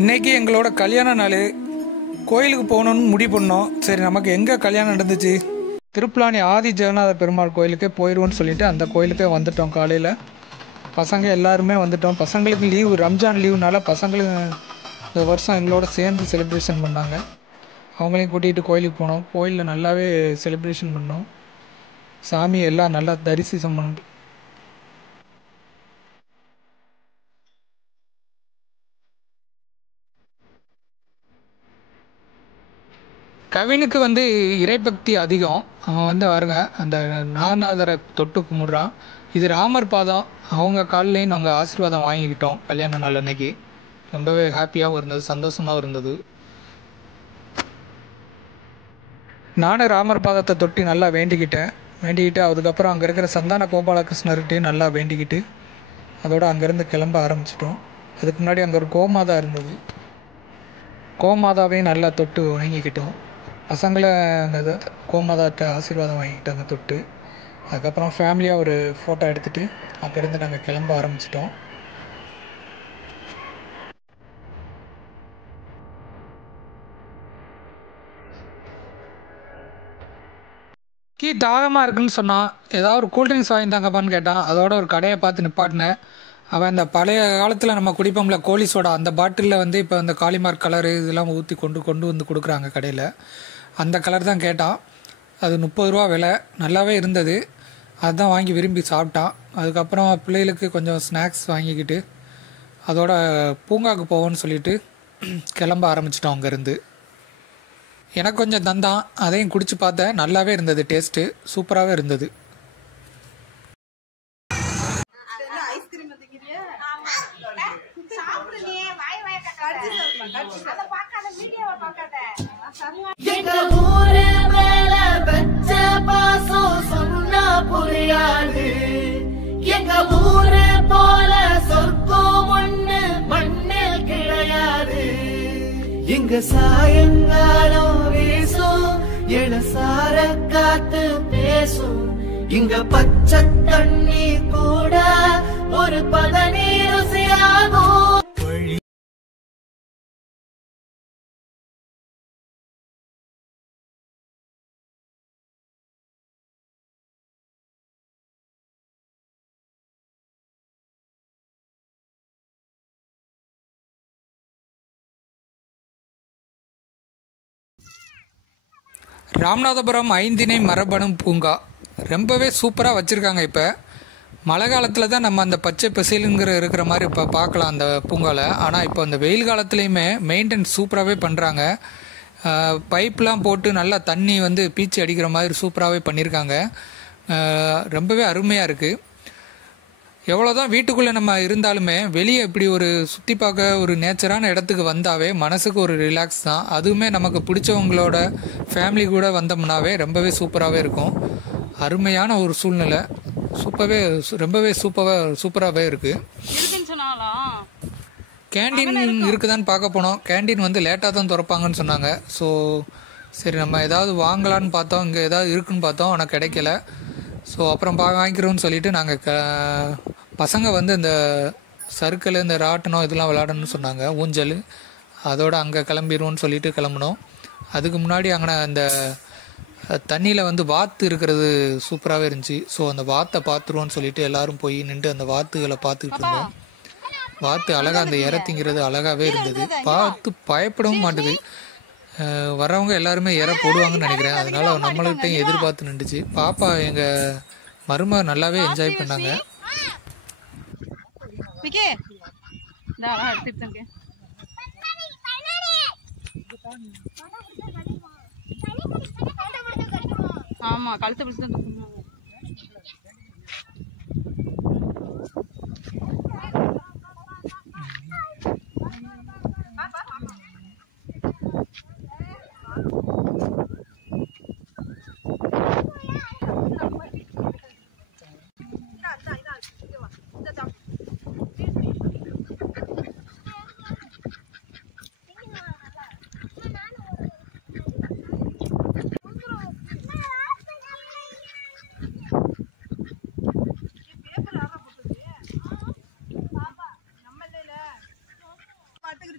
இன்றைக்கி எங்களோட கல்யாண நாள். கோயிலுக்கு போகணுன்னு முடிவு பண்ணோம். சரி, நமக்கு எங்கே கல்யாணம் நடந்துச்சு, திருப்புலானி ஆதி ஜெகநாத பெருமாள் கோயிலுக்கே போயிடுவோன்னு சொல்லிட்டு அந்த கோயிலுக்கே வந்துட்டோம். காலையில் பசங்க எல்லாருமே வந்துட்டோம். பசங்களுக்கு லீவு, ரம்ஜான் லீவுனால பசங்களுக்கு இந்த வருஷம் எங்களோட சேர்ந்து செலிப்ரேஷன் பண்ணாங்க. அவங்களையும் கூட்டிகிட்டு கோயிலுக்கு போனோம். கோயிலில் நல்லாவே செலிப்ரேஷன் பண்ணோம். சாமி எல்லாம் நல்லா தரிசனம் பண்ணோம். கவினுக்கு இறைபக்தி அதிகம். அவன் வருங்க அந்த நாகநாதரை தொட்டு கும்பிட்றான். இது ராமர் பாதம். அவங்க காலிலையும் நாங்கள் ஆசீர்வாதம் வாங்கிக்கிட்டோம் கல்யாண நாள் அன்னைக்கு. ரொம்பவே ஹாப்பியாகவும் இருந்தது, சந்தோஷமாகவும் இருந்தது. நானும் ராமர் பாதத்தை தொட்டி நல்லா வேண்டிக்கிட்டு அதுக்கப்புறம் அங்கே இருக்கிற சந்தான கோபாலகிருஷ்ணர்கிட்டையும் நல்லா வேண்டிக்கிட்டு அதோடு அங்கேருந்து கிளம்ப ஆரம்பிச்சிட்டோம். அதுக்கு முன்னாடி அங்கே ஒரு கோமாதா இருந்தது. கோமாதாவையும் நல்லா தொட்டு வாங்கிக்கிட்டோம். பசங்களை அந்த கோமாதாட்ட ஆசீர்வாதம் வாங்கிக்கிட்டாங்க தொட்டு. அதுக்கப்புறம் ஃபேமிலியாக ஒரு ஃபோட்டோ எடுத்துகிட்டு அங்கேருந்து நாங்கள் கிளம்ப ஆரம்பிச்சிட்டோம். தாகமாக இருக்குன்னு சொன்னான். ஏதாவது ஒரு கூல்ட்ரிங்க்ஸ் வாங்கி தாங்கப்பான்னு கேட்டான். அதோட ஒரு கடையை பார்த்து நிப்பாட்டினேன். அவன் இந்த பழைய காலத்தில் நம்ம குடிப்போம்ல கோழி சோடா, அந்த பாட்டிலில் இப்போ இந்த காளிமார்க் கலரு இதெல்லாம் ஊற்றி கொண்டு வந்து கொடுக்குறாங்க கடையில். அந்த கலர் தான் கேட்டான். அது 30 ரூபா விலை. நல்லாவே இருந்தது. அதுதான் வாங்கி விரும்பி சாப்பிட்டான். அதுக்கப்புறம் பிள்ளைகளுக்கு கொஞ்சம் ஸ்நாக்ஸ் வாங்கிக்கிட்டு அதோட பூங்காவுக்கு போவோன்னு சொல்லிட்டு கிளம்ப ஆரம்பிச்சிட்டோம். அங்கேருந்து எனக்கு கொஞ்சம் தந்தான், அதையும் குடிச்சு பார்த்தேன். நல்லாவே இருந்தது, டேஸ்ட்டு சூப்பராகவே இருந்தது. எங்க ஊரு மேல பச்ச பாசம் சொன்னா புரியாது. எங்க ஊரு போல சொர்க்கம் ஒண்ணு மண்ணில் கிடையாது. இங்க சாயங்காலம் வீசும் இளசார காத்து பேசும். இங்க பச்சை தண்ணி கூட ஒரு பதநீர் ருசியாகும். ராமநாதபுரம் ஐந்திணை மரபணு பூங்கா ரொம்பவே சூப்பராக வச்சுருக்காங்க. இப்போ மழை காலத்தில் தான் நம்ம அந்த பச்சை பசேலுங்கிற இருக்கிற மாதிரி இப்போ பார்க்கலாம் அந்த பூங்காவில். ஆனால் இப்போ அந்த வெயில் காலத்துலேயுமே மெயின்டெனன்ஸ் சூப்பராகவே பண்ணுறாங்க. பைப்லாம் போட்டு நல்லா தண்ணி பீச்சி அடிக்கிற மாதிரி சூப்பராகவே பண்ணியிருக்காங்க. ரொம்பவே அருமையாக இருக்குது. எவ்வளோதான் வீட்டுக்குள்ளே நம்ம இருந்தாலுமே வெளியே இப்படி ஒரு சுற்றி பார்க்க ஒரு நேச்சரான இடத்துக்கு வந்தாவே மனசுக்கு ஒரு ரிலாக்ஸ் தான். அதுவுமே நமக்கு பிடிச்சவங்களோட ஃபேமிலி கூட வந்தோம்னாவே ரொம்பவே சூப்பராகவே இருக்கும். அருமையான ஒரு சூழ்நிலை. ரொம்பவே சூப்பராகவே இருக்குது. கேண்டீன் இருக்குதான்னு பார்க்க போனோம். கேண்டீன் லேட்டாக தான் திறப்பாங்கன்னு சொன்னாங்க. ஸோ சரி, நம்ம ஏதாவது வாங்கலான்னு பார்த்தோம். இங்கே ஏதாவது இருக்குன்னு பார்த்தோம், ஆனால் கிடைக்கல. ஸோ அப்புறம் வாங்கிக்கிறோன்னு சொல்லிட்டு நாங்கள் பசங்க இந்த சர்க்கிள், இந்த ராட்டனம் இதெல்லாம் விளையாடணும்னு சொன்னாங்க, ஊஞ்சல். அதோடு அங்கே கிளம்பிடுவோன்னு சொல்லிட்டு கிளம்பினோம். அதுக்கு முன்னாடி அங்கே அந்த தண்ணியில் வாத்து இருக்கிறது சூப்பராகவே இருந்துச்சு. ஸோ அந்த வாத்தை பார்த்துருவோன்னு சொல்லிட்டு எல்லோரும் போய் நின்று அந்த வாத்துகளை பார்த்துக்கிட்டு இருந்தோம். வாத்து அழகாக அந்த இறத்திங்கிறது அழகாகவே இருந்தது. பார்த்து பயப்படவும் மாட்டுது. வரவங்க எல்லாருமே போடுவாங்கன்னு நினைக்கிறேன். அதனால நம்மள்கிட்டையும் எதிர்பார்த்து நின்றுச்சு. பாப்பா எங்கள் மருமக நல்லாவே என்ஜாய் பண்ணாங்க. ஆமா, கழுத்தை பிடிச்சி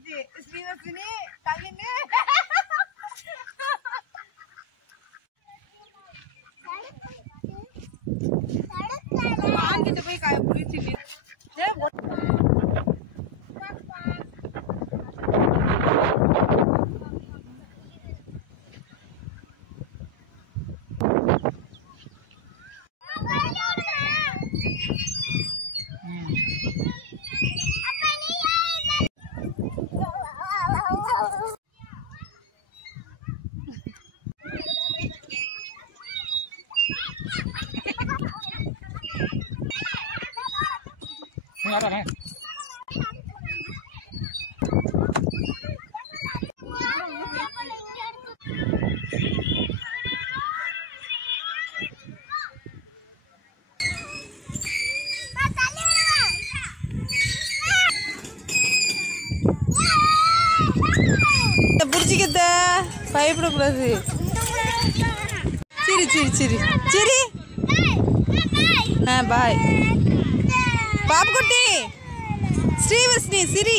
வந்துருச்சு ஸ்ரீவர்ஷினி கல்லுன்னு வாங்கிட்டு போய் பிடிச்சிட்டு பிடிச்சிக்கத்த பயப்படக்கூடாது சரி சரி சரி சரி பாய் பாப்புக்குட்டி ஸ்ரீவர்ஷினி சிரி